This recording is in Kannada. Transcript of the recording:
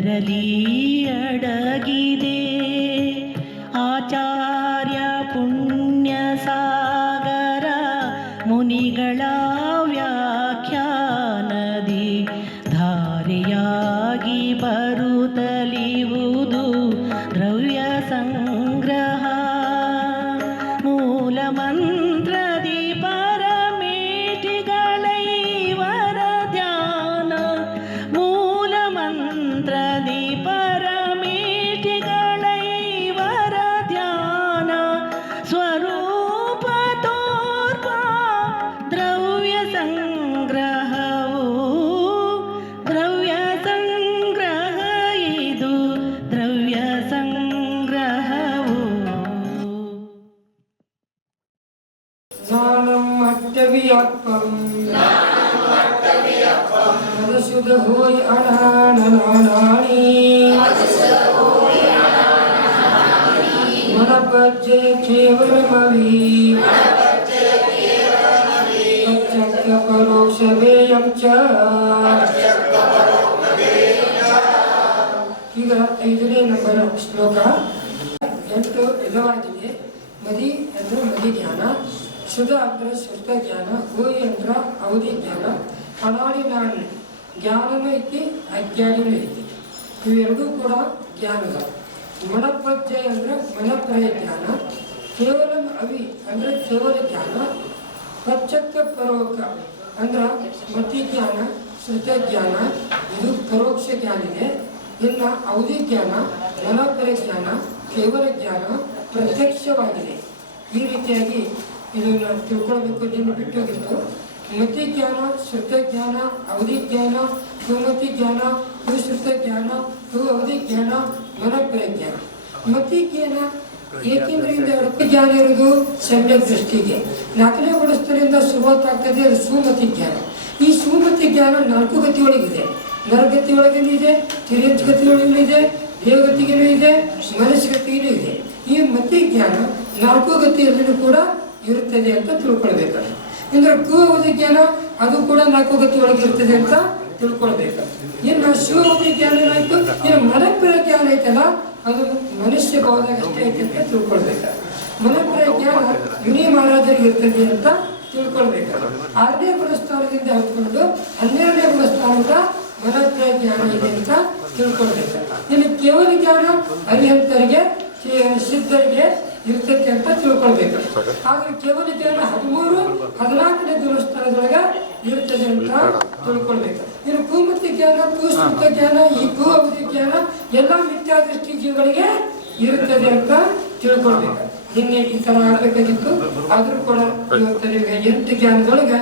ಇದರಲ್ಲಿ ಅಡಗಿದೆ. ಆಚಾರ್ಯ ಪುಣ್ಯ ಸಾಗರ ಮುನಿಗಳ ವ್ಯಾಖ್ಯಾನದಿ ಧಾರಿಯಾಗಿ ಬರುತ್ತಲಿಯುವುದು ಅಟ್ಟವಿಯಪ್ಪಂ ಮನಸುದ ಹೋಯ್ ಅನಾನನಾನಿ ಮನಪಜ್ಜೆ ಕೇವಲಮವಿ ಪಚ್ಚಕ್ಯ ಪರೋಕ್ಷವೇಯಂ ಚ ಈಗ ಐದನೇ ನಂಬರ್ ಶ್ಲೋಕ ಎಂಟು ಇಲ್ಲವಾಗಿದೆ ಮದಿ ಮದಿ ಜ್ಞಾನ ಶುದ್ಧ ಅಂದ್ರೆ ಶುದ್ಧ ಜ್ಞಾನ ಹೋಯಿ ಅಂದ್ರೆ ಅವಧಿ ಜ್ಞಾನ ಅನಾಡಿ ನಾಡಿ ಜ್ಞಾನನೂ ಐತಿ ಅಜ್ಞಾನನೂ ಐತಿ. ಇವೆರಡೂ ಕೂಡ ಜ್ಞಾನದ. ಮನಪ್ರಜ್ಞೆ ಅಂದ್ರೆ ಮನಪ್ರಯ ಜ್ಞಾನ, ಕೇವಲ ಅವಿ ಅಂದ್ರೆ ಕೇವಲ ಜ್ಞಾನ, ಪ್ರತ್ಯಕ್ಷ ಪರೋಕ್ಷ ಅಂದ್ರೆ ಮತಿ ಜ್ಞಾನ ಶುದ್ಧ ಜ್ಞಾನ ಇದು ಪರೋಕ್ಷ ಜ್ಞಾನ ಇದೆ. ಇನ್ನು ಅವಧಿ ಜ್ಞಾನ ಮನೋಪರ ಜ್ಞಾನ, ಕೇವಲ ಜ್ಞಾನ ಪ್ರತ್ಯಕ್ಷವಾಗಿದೆ. ಈ ರೀತಿಯಾಗಿ ಇದನ್ನು ತಿಳ್ಕೊಳ್ಬೇಕು, ಇದನ್ನು ಬಿಟ್ಟೋಗಿತ್ತು ಮತಿ ಜ್ಞಾನ ಶುದ್ಧ ಜ್ಞಾನ ಅವಧಿ ಜ್ಞಾನ ಸುಮತಿ ಜ್ಞಾನ ಸುಶುದ್ಧ ಜ್ಞಾನ ಸು ಅವಧಿ ಜ್ಞಾನ ಮನೋಪರ ಜ್ಞಾನ ಮತಿ ಜ್ಞಾನ ಏಕೆಂದ್ರಿಂದ ಅರ್ಥ ಜ್ಞಾನ ಇರೋದು ಸಮ್ಯ ದೃಷ್ಟಿಗೆ. ನಾಲ್ಕನೇ ಗುಣಸ್ಥರಿಂದ ಶುರುವಾಗ್ತದೆ ಅದು ಸುಮತಿ ಜ್ಞಾನ ಈ ಸುಮತಿ ಜ್ಞಾನ ನಾಲ್ಕು ಗತಿಯೊಳಗಿದೆ. ನರಗತಿ ಒಳಗೇನೂ ಇದೆ ತಿರಿಯತ್ ಗತಿ ಒಳಗೂ ಇದೆ ದೇವಗತಿಗೂ ಇದೆ ಮನಸ್ಸುಗತಿಗೂ ಇದೆ. ಈ ಮತಿ ಜ್ಞಾನ ನಾಲ್ಕು ಗತಿಯಲ್ಲೂ ಕೂಡ ಇರುತ್ತದೆ ಅಂತ ತಿಳ್ಕೊಳ್ಬೇಕಾಗ್ತದೆ. ಇಂದ್ರೆ ಜ್ಞಾನ ಅದು ಕೂಡ ನಾಲ್ಕು ಗತಿ ಒಳಗೆ ಇರ್ತದೆ ಅಂತ ತಿಳ್ಕೊಳ್ಬೇಕು ಇನ್ನು ಶಿವವದಿ ಜ್ಞಾನ ಏನಾಯ್ತು? ಇನ್ನು ಮನಪ್ರಿಯ ಜ್ಞಾನ ಐತಲ್ಲ, ಅದು ಮನುಷ್ಯ ಭಾವದಾಗ ಅಷ್ಟೇ ಐತೆ ಅಂತ ತಿಳ್ಕೊಳ್ಬೇಕು ಮನಪ್ರಿಯ ಜ್ಞಾನ ಯುನಿ ಮಹಾರಾಜರಿಗೆ ಇರ್ತದೆ ಅಂತ ತಿಳ್ಕೊಳ್ಬೇಕು ಆರನೇ ಗುಣಸ್ಥಾನದಿಂದ ಹಿಡ್ಕೊಂಡು ಹನ್ನೆರಡನೇ ಗುಣಸ್ಥಾನದ ಮನಪ್ರಿಯ ಜ್ಞಾನ ಇದೆ ಅಂತ ತಿಳ್ಕೊಳ್ಬೇಕು ಇನ್ನು ಕೇವಲ ಜ್ಞಾನ ಅರಿಹಂತರಿಗೆ, ಕೆ- ಸಿದ್ಧರಿಗೆ ಇರ್ತೈತೆ ಅಂತ ತಿಳ್ಕೊಳ್ಬೇಕು. ಆದ್ರೆ ಕೇವಲ ಜ್ಞಾನ ಹದಿಮೂರು, ಹದಿನಾಲ್ಕನೇ ದೇವಸ್ಥಾನದೊಳಗ ಇರ್ತದೆ ಅಂತ ತಿಳ್ಕೊಳ್ಬೇಕು. ಇನ್ನು ಭೂಮತಿ ಜ್ಞಾನ ಕುಸುಪ್ತ ಜ್ಞಾನ, ಈ ಭೂ ಅವಧಿ ಜ್ಞಾನ ಎಲ್ಲ ಮಿಥ್ಯಾದೃಷ್ಟಿ ಜೀವಗಳಿಗೆ ಇರುತ್ತದೆ ಅಂತ ತಿಳ್ಕೊಳ್ಬೇಕು. ನಿನ್ನೆ ಈ ತರ ಆಗ್ಬೇಕಾಗಿತ್ತು. ಆದ್ರೂ ಕೂಡ ಇವತ್ತು ಎಂಟು ಜ್ಞಾನದೊಳಗೆ